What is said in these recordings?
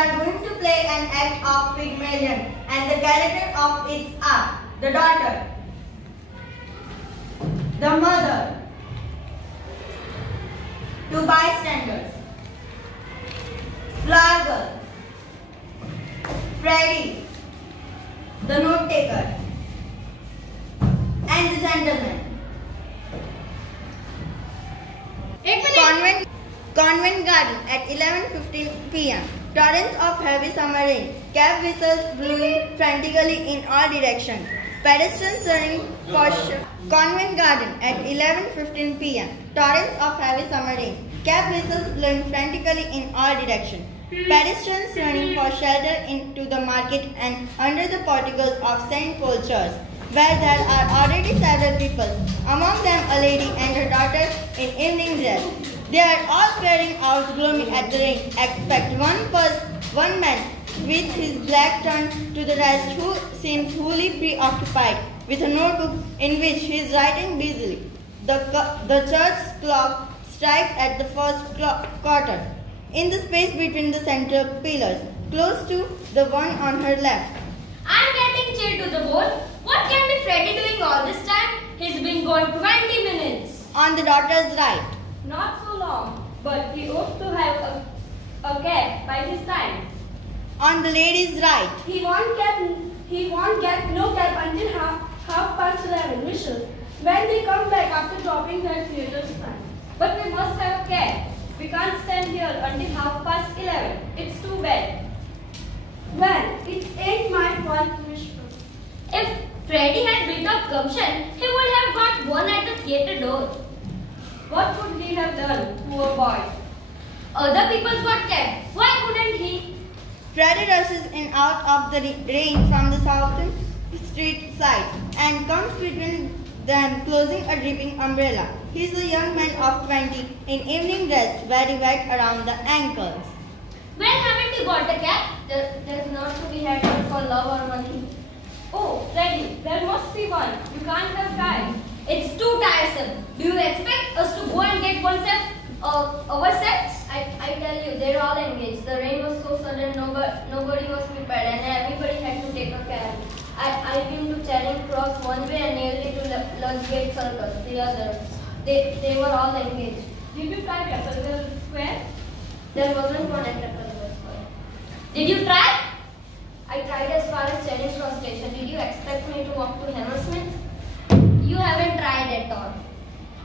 are going to play an act of Pygmalion and the character of its are the daughter, the mother, two bystanders, flower girl, Freddy, the note taker, and the gentleman. Convent Garden at 11:15 p.m. Torrents of heavy summer rain. Cab whistles blowing frantically in all directions. Pedestrians running for Convent Garden at 11:15 p.m. Torrents of heavy summer rain. Cab whistles blowing frantically in all directions. Pedestrians running for shelter into the market and under the porticos of St. Paul Church, where there are already several people, among them a lady and her daughter in evening dress. They are all peering out gloomy at the rain, except one man with his back turned to the rest who seems wholly preoccupied with a notebook in which he is writing busily. The church clock strikes at the first quarter, in the space between the central pillars, close to the one on her left. I'm getting chilled to the bone. What can be Freddy doing all this time? He's been gone 20 minutes. On the daughter's right. Not so long, but he ought to have a cab by this time. On the lady's right. He won't get no cab until half past 11 wishes, when they come back after dropping their theatre's time. But we must have a cab. We can't stand here until 11:30. It's too bad. Well, it ain't my fault to wish for. If Freddy had built up gumption, he would have got one at the theatre door. What would he have done, poor boy? Other people's got cab. Why couldn't he? Freddy rushes in out of the rain from the southern street side and comes between them, closing a dripping umbrella. He is a young man of 20 in evening dress, very wet around the ankles. Well, haven't you got a cab? There's not to be had for love or money. Oh, Freddy, there must be one. You can't have time. It's too tiresome. Do you expect us to go and get ourselves? I tell you, they're all engaged. The rain was so sudden, nobody was prepared, and everybody had to take a cab. I've been to Charing Cross one way and nearly to Ludgate Circus the other. They were all engaged. Did you try Trafalgar Square? There wasn't one at Trafalgar Square. Did you try? I tried as far as Charing Cross station. Did you expect me to walk to Hammersmith? You haven't tried at all.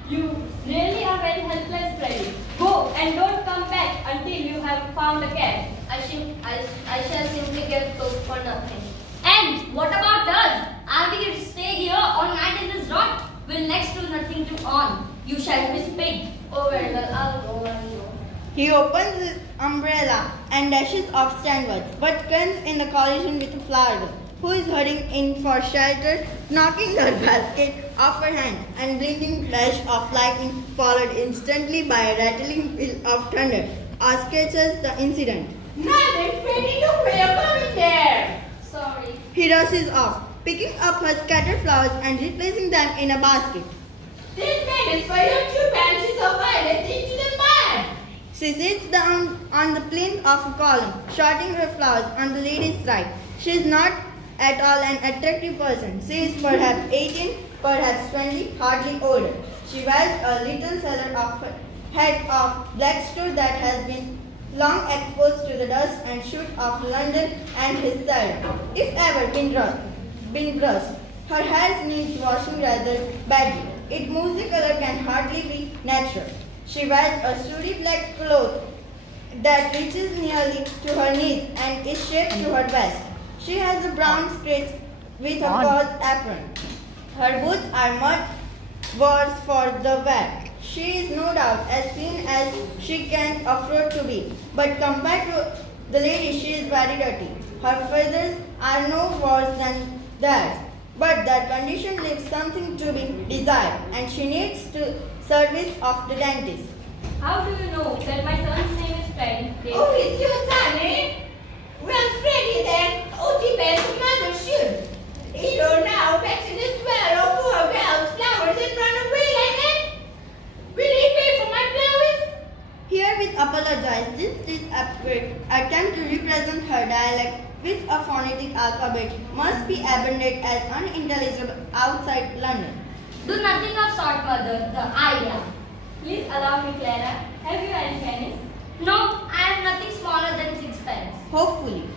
You really are very helpless, Freddy. Go and don't come back until you have found a cab. I shall simply get soaked for nothing. And what about us? Are we to stay here all night in this rot? We'll next to nothing to on. You shellfish pig. Oh very well, I'll go. He opens his umbrella and dashes off standwards, but comes in the collision with a flower girl, who is hurrying in for shelter, knocking her basket off her hand, and blinking flash of lightning followed instantly by a rattling peal of thunder sketches the incident. Madam, Freddy, look where you're coming there. Sorry. He rushes off, picking up her scattered flowers and replacing them in a basket. This man is for your 2 branches of violets into the mud. She sits down on the plinth of a column, sorting her flowers on the lady's right. She is not at all an attractive person. She is perhaps 18, perhaps 20, hardly older. She wears a little head of black straw that has been long exposed to the dust and soot of London and his cellar, if ever been brushed. Her hair needs washing rather badly. Its mousy color can hardly be natural. She wears a sooty black cloth that reaches nearly to her knees and is shaped to her waist. She has a brown skirt with a gauze apron. Her boots are mud boards for the wear. She is no doubt as clean as she can afford to be, but compared to the lady, she is very dirty. Her feathers are no worse than theirs, but their condition leaves something to be desired, and she needs the service of the dentist. How do you know that my son's name is Freddy? Oh, it's your son, eh? Well, Freddy then, Oti bears a mother's shoe. He don't now fetch in the swell of poor girl's flowers and run away like that. Will he pay for my flowers? Here with apology, apologized. This desperate attempt to represent her dialect with a phonetic alphabet must be abandoned as unintelligible outside London. Do nothing of sort, mother. The idea. Please allow me, Clara. Have you any pennies? No, I have nothing smaller than 6 pence. Hopefully.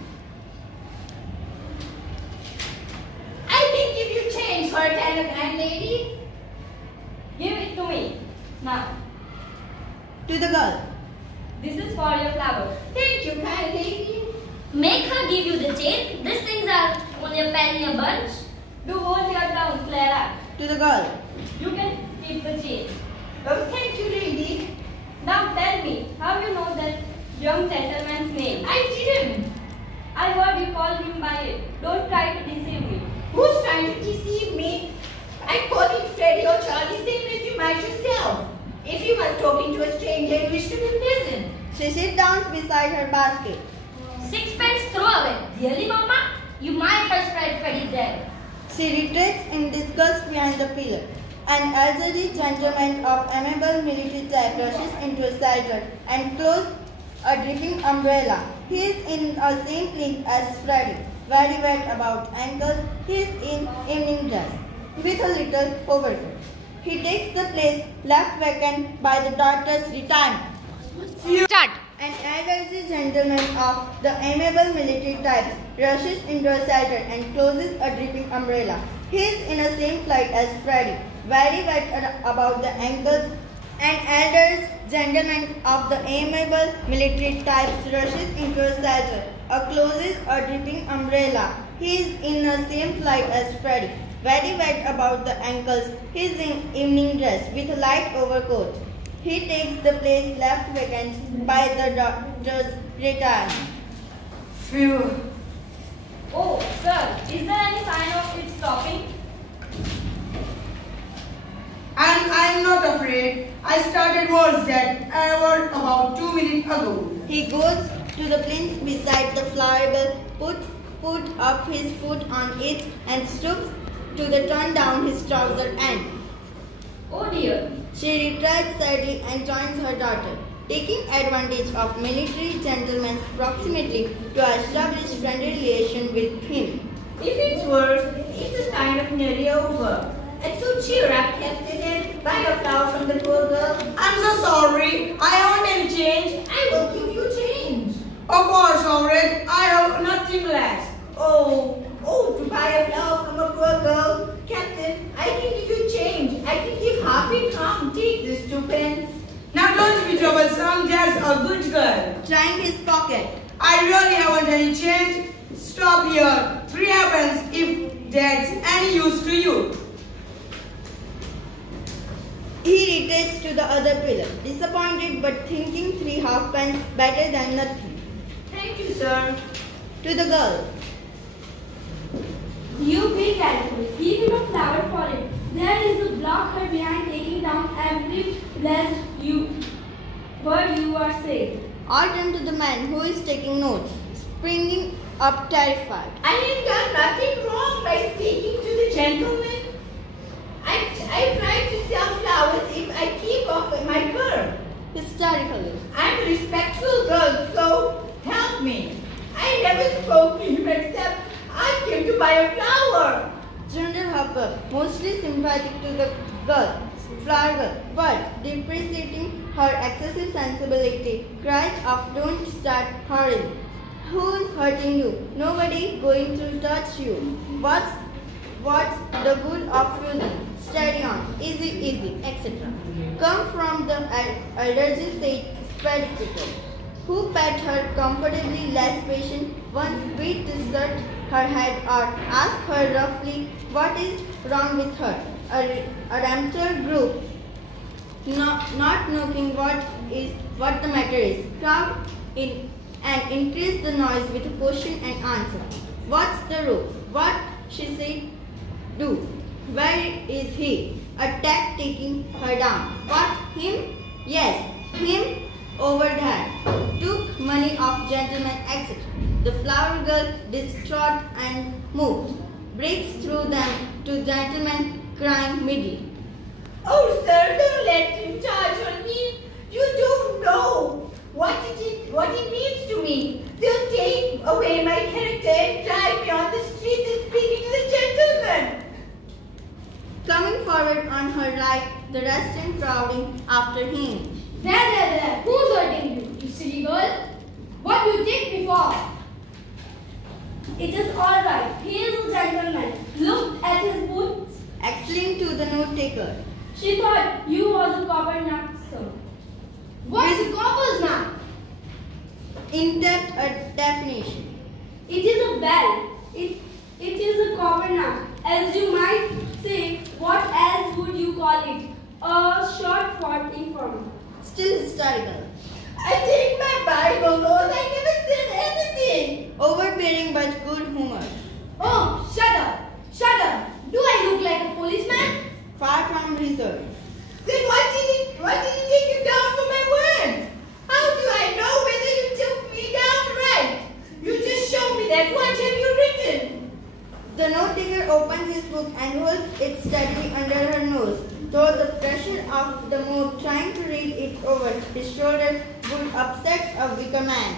I can give you change for a telegram, lady. Give it to me. Now, To the girl. this is for your flowers. Thank you, kind lady. Make her give you the change. These things are only a penny a bunch. Do hold your tongue, Clara. To the girl. You can keep the change. Oh, thank you, lady. Now tell me, how you know that young gentleman's name? I didn't. I heard you called him by it. Don't try to deceive me. Who's trying to deceive me? I call him Freddie or Charlie, same as you might yourself. If you were talking to a stranger and wish to be pleasant. She sits down beside her basket. 6 pence throw away. Really, Mama? You might have spread Freddie there. She retreats in disgust behind the pillar. An elderly gentleman of amiable military type rushes into a shelter and closes a dripping umbrella. He is in the same plinth as Freddie, very wet about ankles. He is in evening dress, with a little overcoat. He takes the place left vacant by the daughter's retirement. Start. An elderly gentleman of the amiable military type rushes into a shelter and closes a dripping umbrella. He is in the same plight as Freddie, very wet about the ankles. An elderly gentleman of the amiable military type rushes into a shelter and closes a dripping umbrella. He is in the same plight as Freddie, very wet about the ankles. He is in evening dress with a light overcoat. He takes the place left vacant by the doctor's retirement. Phew. Oh, sir, is there any sign of it stopping? And I'm not afraid. I started words that I was about 2 minutes ago. He goes to the plinth beside the flower bed, put up his foot on it and stoops to turn down his trouser end. Oh dear. She retreats sadly and joins her daughter, taking advantage of military gentleman's proximity to establish friendly relation with him. If it's worse, it's a sign of nearly over. And so cheer up, Captain, and buy a flower from the poor girl. I'm so sorry. I haven't any change. I will give you change. Of course, comrade. I have nothing left. To buy a flower from a poor girl. Captain, I can give you change. I can give half a crown. Take this 2 pence. Now don't be troublesome. There's a good girl. Trying his pocket. I really haven't any change. Stop here. 3 happens if that's any use to you. He retreats to the other pillar, disappointed but thinking 3 halfpence better than nothing. Thank you, sir. To the girl. You be careful. Give him a flower for it. There is a blockhead behind taking down every blessed word you are saying. All turn to the man who is taking notes, springing up terrified. I have done nothing wrong by speaking to the gentleman. I try to sell flowers if I keep off with my girl. Hysterically. I'm a respectful girl, so help me. I never spoke to him except ask him to buy a flower. General Hopper, mostly sympathetic to the girl, flower girl, but depreciating her excessive sensibility, cries of don't start hurrying. Who's hurting you? Nobody going to touch you. What's the good of fusing? Steady on, easy, etc. Come from the elderly spectator, who pet her comfortably less patient, once beat to set her head or ask her roughly what is wrong with her. A amateur group, not knowing what the matter is, crowd in and increase the noise with a question and answer. What's the rule? What she said do? Where is he? Attack taking her down. What? Him? Yes, him over there. Took money of gentlemen, etc. The flower girl, distraught and moved, breaks through them to gentlemen, crying midly. Oh, sir, don't let him charge on me. You don't know what it means to me. They'll take away my character and drive me on the streets and speaking to the gentleman. Coming forward on her right, the rest in crowding after him. There. Who's hurting you, you silly girl? What do you take me for? It is all right. He is a gentleman. Look at his boots. Explained to the note taker. She thought you was a copper nut, sir. What's a copper's nut? In depth a definition. It is a bell. It is a copper nut. As you might say, what else would you call it? A short for informal. Still hysterical. I take my Bible, Lord. I never said anything. Overbearing but good humored. Oh, shut up. Do I look like a policeman? Far from reserved. Then why did he take you down for my words? How do I know whether you took me down right? You just show me that. What have you written? The note taker opens his book and holds it steadily under her nose, though the pressure of the mood trying to read it over his shoulder would upset a weaker man.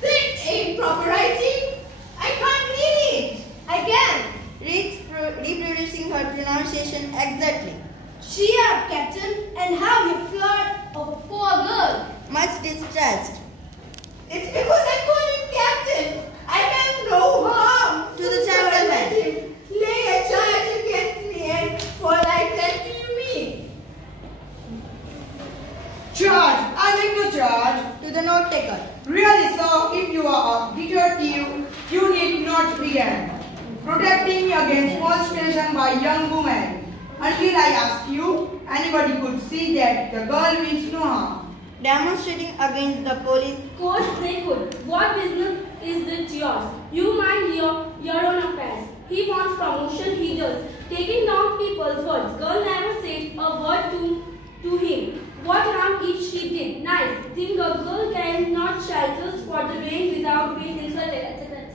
That ain't proper writing. I can't read it. I can. Reads reproducing her pronunciation exactly. Cheer up, Captain, and have you flirt of a poor girl. Much distressed. It's because I call him Captain. I meant no harm To the So I gentleman. let him lay a charge against me and fall like that to me. Charge! I make no charge. To the note taker. Really, sir, if you are a detective, you need not begin protecting me against molestation by young women. Until I ask you, anybody could see that the girl means no harm. Demonstrating against the police. Course they could. What business is it yours? You mind your own affairs. He wants promotion, he does. Taking down people's words. Girl never said a word to him. What harm if she did? Nice. Think a girl cannot shelter for the rain without being insulted, etc.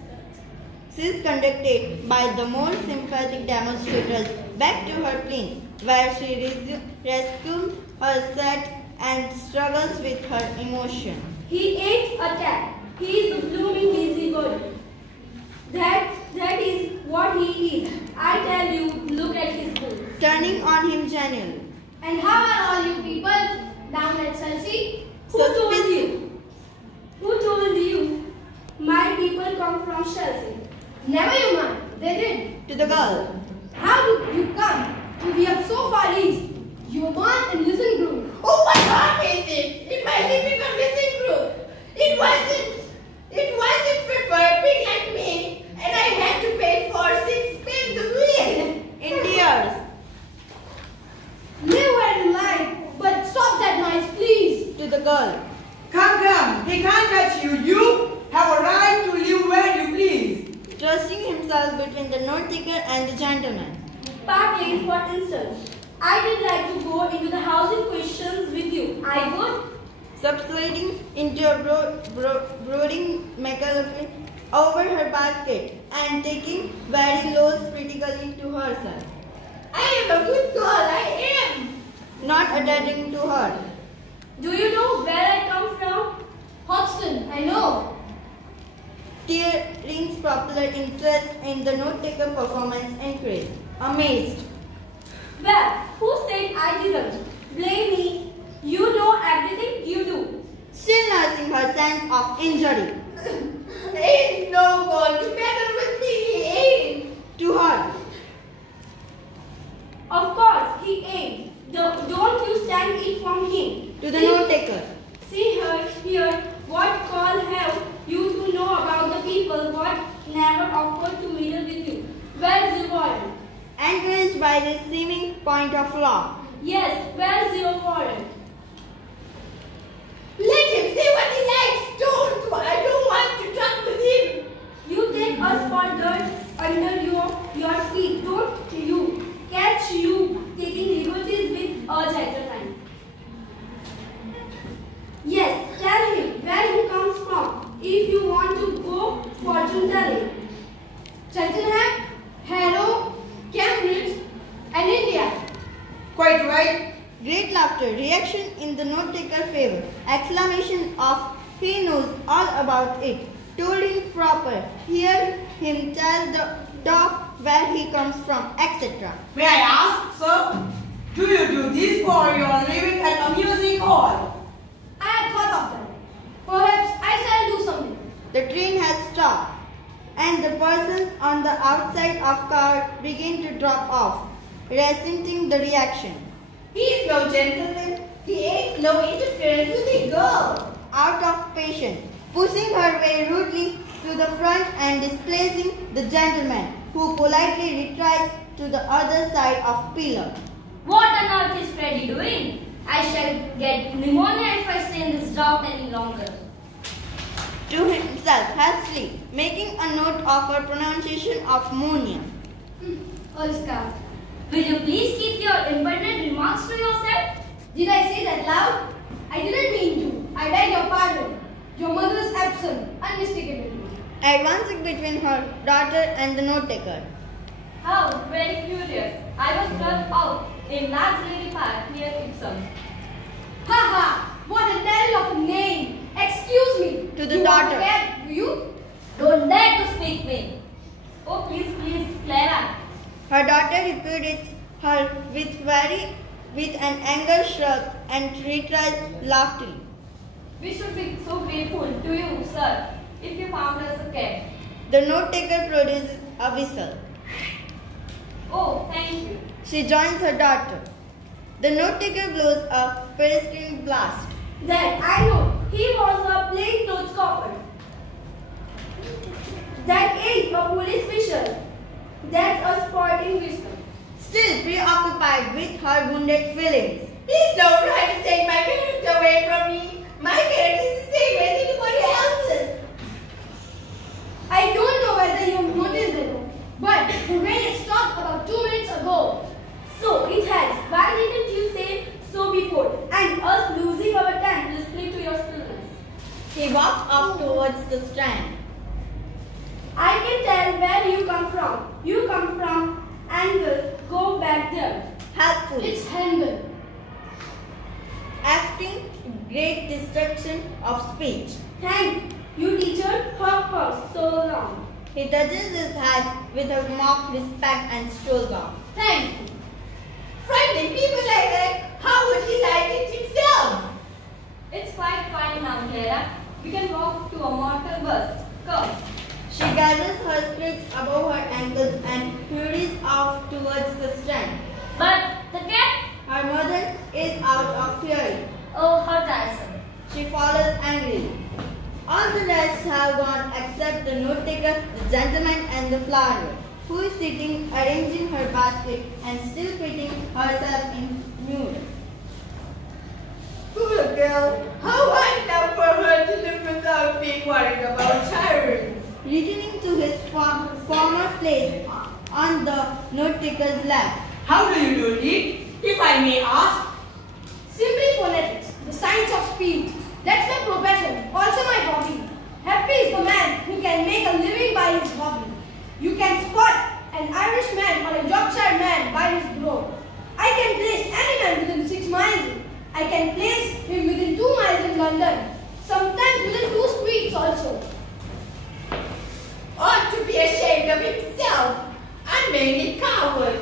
She is conducted by the more sympathetic demonstrators back to her plane, where she rescues her set and struggles with her emotion. He ain't a cat. He is a blooming busybody. That is what he is. I tell you, look at his boots. Turning on him genially. And how are all you people down at Chelsea? Who So told busy. you? Who told you? My people come from Chelsea. Never you mind. They did. To the girl. How did you come to be up so far east? You were born in Listen Group. Oh, what harm is it in my living a missing group? It wasn't fit for a pig like me, and I had to pay for 6 pence a week. In tears. Live where you like, but stop that noise, please. To the girl. Come, he can't touch you. You have a right to live where you please. Thrusting himself between the note taker and the gentleman. Park Lane, for instance. I did like to go into the housing questions with you. I would. Subsiding into a brooding mechanically over her basket and taking very low critically to herself. I am a good girl, I am. Not attending to her. Do you know where I come from? Hoxton, I know. Tearing's popular interest in the note-taker performance increased. Amazed. Well, who said I didn't? Blame me. You know everything you do. Still nursing her sense of injury. Ain't no going to meddle with me, ain't. To her. Of course, he ain't. Don't you stand it from him. To the note-taker. See here, what call have you to know about the people what never offered to meddle with you? Where's your warrant? Encouraged by this seeming point of law. Yes, where's your warrant? Let him say what he likes. I don't want to talk with him. You take us for dirt under your feet, don't you? Catch you taking liberties with us at the time. Yes, tell him where he comes from if you want to go fortune telling. Cheltenham, Harrow, Cambridge, and India. Quite right. Great laughter. Reaction impression of he knows all about it. Told him proper. Hear him tell the dog where he comes from, etc. May I ask, sir, do you do this for your living at a music hall? I had thought of that. Perhaps I shall do something. The train has stopped, and the persons on the outside of car begin to drop off, resenting the reaction. He is no gentleman. He ain't no interference with a girl. Out of patience, pushing her way rudely to the front and displacing the gentleman, who politely retreats to the other side of pillar. What on earth is Freddy doing? I shall get pneumonia if I stay in this drought any longer. To himself hastily, making a note of her pronunciation of ammonia. Old Scout. Will you please keep your impertinent remarks to yourself? Did I say that loud? I didn't mean to. I beg your pardon. Your mother is absent, unmistakably. Advancing between her daughter and the note taker. How very curious. I was brought out in Lads Lady Park near Ipsum. Ha ha! What a tale of a name! Excuse me. To the you want daughter. a cab, do you? Don't dare to speak me. Oh, please, please, Clara. Her daughter repudiates her with an anger shrug and retries loftily. We should be so grateful to you, sir, if you found us a cab. The note taker produces a whistle. Oh, thank you. She joins her daughter. The note taker blows a pedestrian blast. Then I know he was a plain clothes copper. That ain't a police official. That's a sporting whistle. Still preoccupied with her wounded feelings. Please don't try to take my character away from me. My character is the same as anybody else's. I don't know whether you noticed it, but the rain stopped about 2 minutes ago. So it has. Why didn't you say so before? And us losing our time listening to your stillness. He walks off towards the strand. I can tell where you come from. You come from Angle. Go back there. Helpfully. It's Handel. Acting great destruction of speech. Thank you, teacher, for so long. He touches his hat with a mock respect and strolls on. Thank you. Frightening people like that, how would he like it himself? It's quite fine now, Clara. We can walk to a mortal bus. Come. She gathers her skirts above her ankles and hurries off towards the strand. But the cat? Her mother is out of fury. Oh, how tiresome. She follows angrily. All the rest have gone except the note taker, the gentleman and the flower, who is sitting arranging her basket and still fitting herself in nude. Poor girl, how hard now for her to live without being worried about tyrants. Returning to his former place on the note taker's lap. How do you do it, if I may ask? Simply phonetics, the science of speech. That's my profession, also my hobby. Happy is the man who can make a living by his hobby. You can spot an Irishman or a Yorkshire man by his brogue. I can place any man within 6 miles. I can place him within 2 miles in London. Sometimes within 2 streets also. Ought to be ashamed of himself. Unmade coward.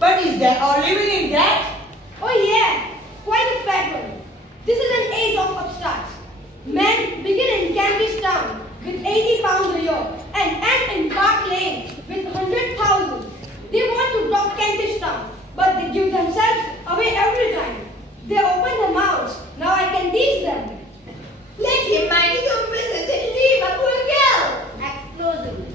But is there all living in that? Oh yeah, quite a fat one. This is an age of upstarts. Men begin in Cambridge Town with 80 pounds a year and end in Park Lane with 100,000. They want to drop Kentish Town, but they give themselves away every time. They open their mouths. Now I can teach them. Let him mind his own business and leave a poor girl. Explosively.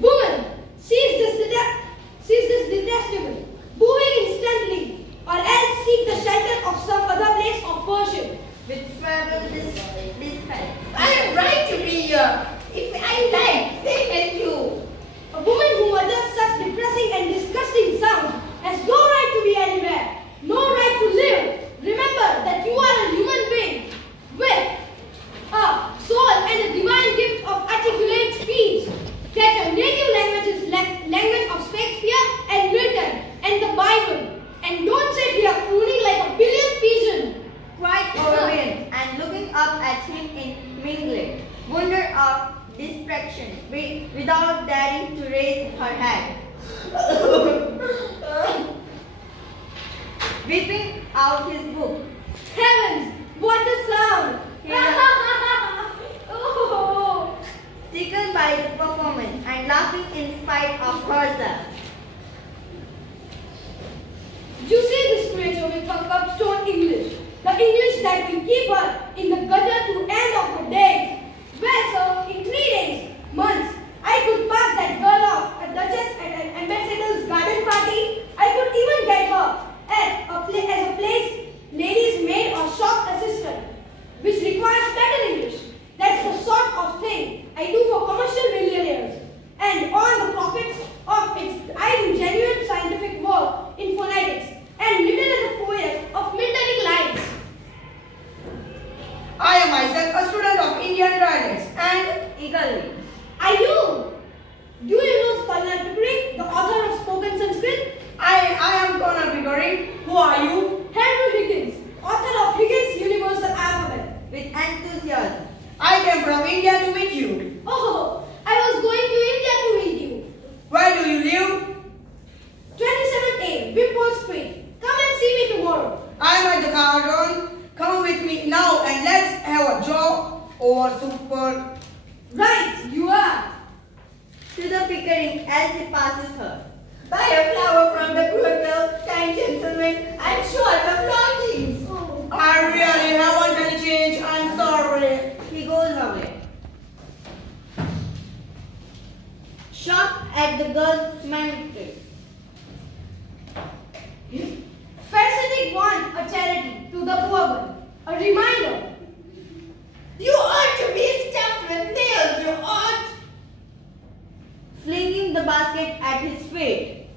Woman, seize this detestable, booing instantly, or else seek the shelter of some other place of worship. With fervor dispatch. I am right to be here. If I like, same as you. A woman who utters such depressing and disgusting sounds has no right to be anywhere, no right to live. Remember that you are a human being with a soul and a divine gift of articulate speech. That your native language is language of Shakespeare and Milton and the Bible. And don't sit here crooning like a billion pigeon. Quite overwhelmed and looking up at him in mingled wonder of distraction, without daring to raise her head. Whipping out his book. Heavens, what a sound! Oh. Tickled by the performance and laughing in spite of herself. You see this creature with her cupstone English, the English that will keep her in the gutter to end of her days. Well, sir, in 3 days, months, I could pass that girl off a duchess at an ambassador's garden party. I could even get her as a place lady's maid or shop assistant, which requires better English. That's the sort of thing I do for commercial millionaires. And on the profits of it, I do genuine scientific work in phonetics and little as a poet of Miltonic lines. I am myself a student of Indian dialects and Eagerly. Are you? Do you know Sparlan Pickering, the author of spoken Sanskrit? I am Connor Pickering. Who are you? Henry Higgins, author of Higgins' Universal Alphabet. With enthusiasm. I came from India to meet you. Oh, I was going to India to meet you. Where do you live? 27A, Wimpole Street. Come and see me tomorrow. I am at the garden. Come with me now and let's have a job over super. Right, you are. To the Pickering as he passes her. Buy a flower from the poor girl, kind gentleman. I'm short of lodgings. I really haven't any change. I'm sorry. He goes away. Shocked at the girl's humanity. Fascinating want a charity to the poor one. A reminder. You ought to be stuffed with nails, you ought. Flinging the basket at his feet.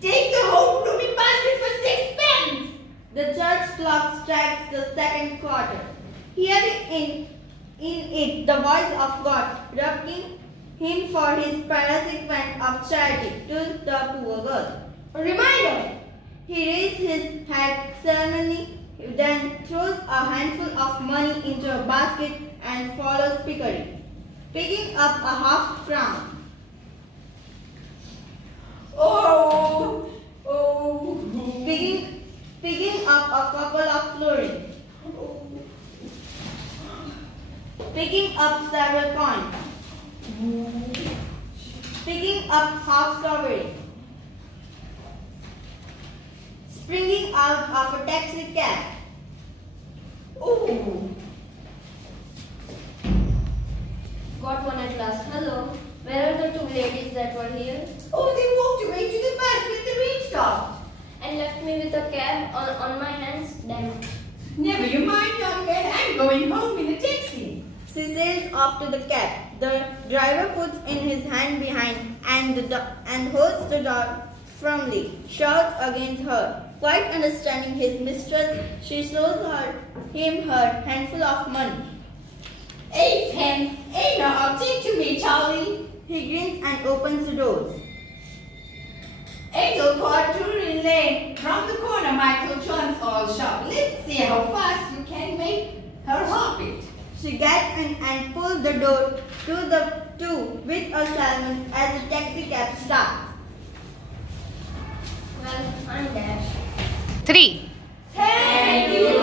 Take the whole blooming basket for 6 pence. The church clock strikes the second quarter. Hearing in it the voice of God, rebuking him for his parasiquant of charity to the poor girl. A reminder. He raised his head ceremonially, then throws a handful of money into a basket and follows Pickering, picking up a half-crown. Oh. Picking up a couple of florins. Picking up several coins. Picking up half sovereign. Springing out of a taxi cab. Oh. Got one at last. Hello. Where are the 2 ladies that were here? Oh, they walked away to the bus when the rain stopped. And left me with a cab on my hands? Damn it. Never you mind, young man. I'm going home in a taxi. She sails off to the cab. The driver puts in his hand behind and holds the door firmly, shouts against her. Quite understanding his mistress, she shows him her handful of money. 8 pence ain't no object to me, Charlie. He grins and opens the doors. Angel caught Turin Lane from the corner Michael John's old shop. Let's see how fast you can make her hop it. She gets in and pulls the door to the two with a salmon as the taxi cab starts. Well, I'm dashed. 3. Thank you.